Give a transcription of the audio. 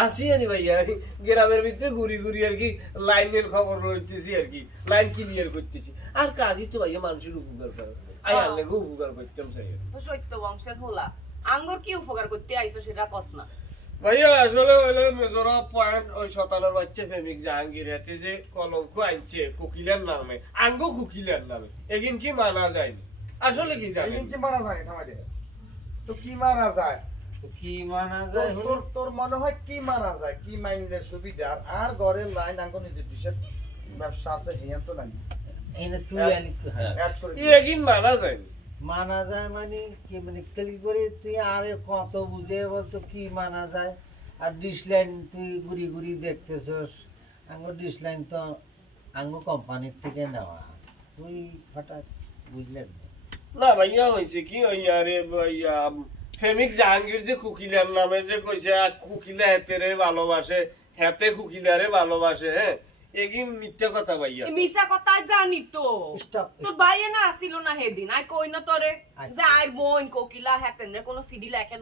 আসি ভাইয়া গ্রামের ভিতরে ঘুরি ঘুরি আর কি লাইনের খবর লইতেছি আর কি লাইন ক্লিয়ার করতেছি আর কাজই তো ভাইয়া মানুষের উপকার করে আই আনলে উপকার করতাম চাই সত্য বংশের হোলা আঙ্গুর কি উপকার করতে আইছো সেটা কস না ভাইয়া আসলে হলো মেজর পয়েন্ট ওই শতানের বাচ্চা প্রেমিক জাহাঙ্গীর হাতে যে কলঙ্ক আনছে কোকিলের নামে আঙ্গো কোকিলের নামে এগিন কি মানা যায়নি আসলে কি জানেন কি মারা যায় থামাই দে তো কি মারা যায় কি মানা যায় তোর তোর মনে হয় কি মারা যায় কি মাইন্ডের সুবিধা আর ঘরের লাইন আঙ্গ নিজে ডিশের ব্যবসা আছে হিয়ান তো নাই এনে তুই আনি অ্যাড করে এগিন মানা যায়নি মানা যায় মানে কি মানে ক্লিক করে তুই আরে কত বুঝে বলতো কি মানা যায় আর ডিশ লাইন তুই ঘুরি ঘুরি দেখতেছস আঙ্গ ডিশ লাইন তো আঙ্গ কোম্পানির থেকে নেওয়া তুই হঠাৎ বুঝলেন না ভাইয়া হয়েছে কি ওই আরে ভাইয়া প্রেমিক জাহাঙ্গীর যে কুকিলার নামে যে কইছে কুকিলা হেতেরে ভালোবাসে হেতে কুকিলারে ভালোবাসে হ্যাঁ এগিন মিথ্যা কথা ভাইয়া মিশা কথা জানি তো স্টপ তোর বাইয়ে না আসিল না হেদিন আই কই না তোরে আচ্ছা। যে আই বোন কোকিলা হ্যাতেন রে কোনো সিডি লেখেন